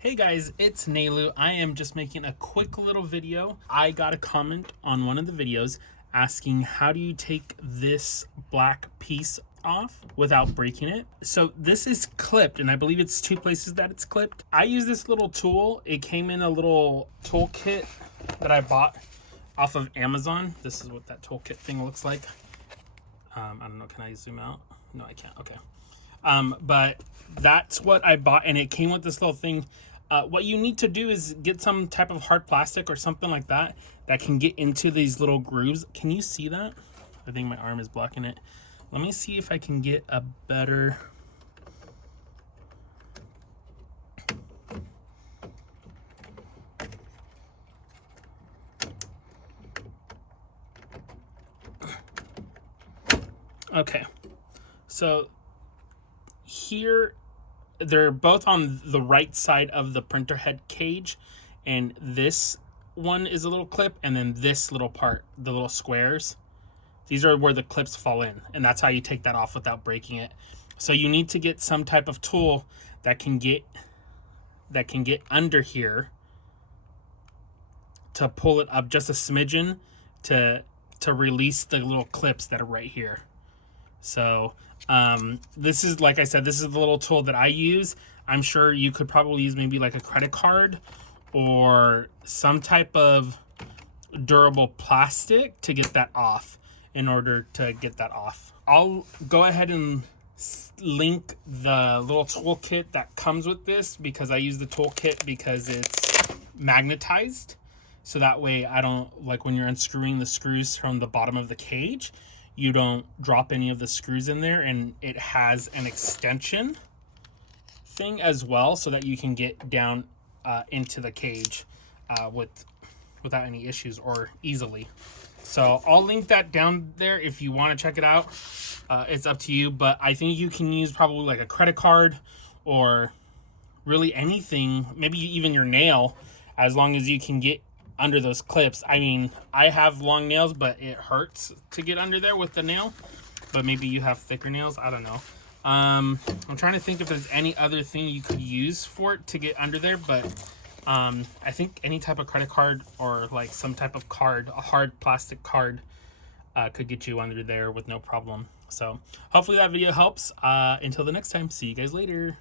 Hey guys, it's Nelu. I am just making a quick little video. I got a comment on one of the videos asking how do you take this black piece off without breaking it. So this is clipped, and I believe it's two places that it's clipped. I use this little tool. It came in a little toolkit that I bought off of Amazon. This is what that toolkit thing looks like. I don't know, can I zoom out? No, I can't. Okay. But that's what I bought, and it came with this little thing. What you need to do is get some type of hard plastic or something like that that can get into these little grooves. Can you see that? I think my arm is blocking it. Let me see if I can get a better... Okay, so here they're both on the right side of the printer head cage, and this one is a little clip, and then this little part, the little squares, these are where the clips fall in, and that's how you take that off without breaking it. So you need to get some type of tool that can get under here to pull it up just a smidgen to release the little clips that are right here. So this is, like I said, this is the little tool that I use. I'm sure you could probably use maybe like a credit card or some type of durable plastic to get that off in order to get that off. I'll go ahead and link the little toolkit that comes with this, because I use the toolkit because it's magnetized. So that way I don't, like when you're unscrewing the screws from the bottom of the cage, you don't drop any of the screws in there, and it has an extension thing as well so that you can get down into the cage without any issues or easily. So I'll link that down there if you want to check it out. It's up to you, but I think you can use probably like a credit card or really anything, maybe even your nail, as long as you can get under those clips. I mean, I have long nails, but it hurts to get under there with the nail. But maybe you have thicker nails, I don't know. I'm trying to think if there's any other thing you could use for it to get under there, but I think any type of credit card or like some type of card, a hard plastic card, could get you under there with no problem. So hopefully that video helps. Until the next time, see you guys later.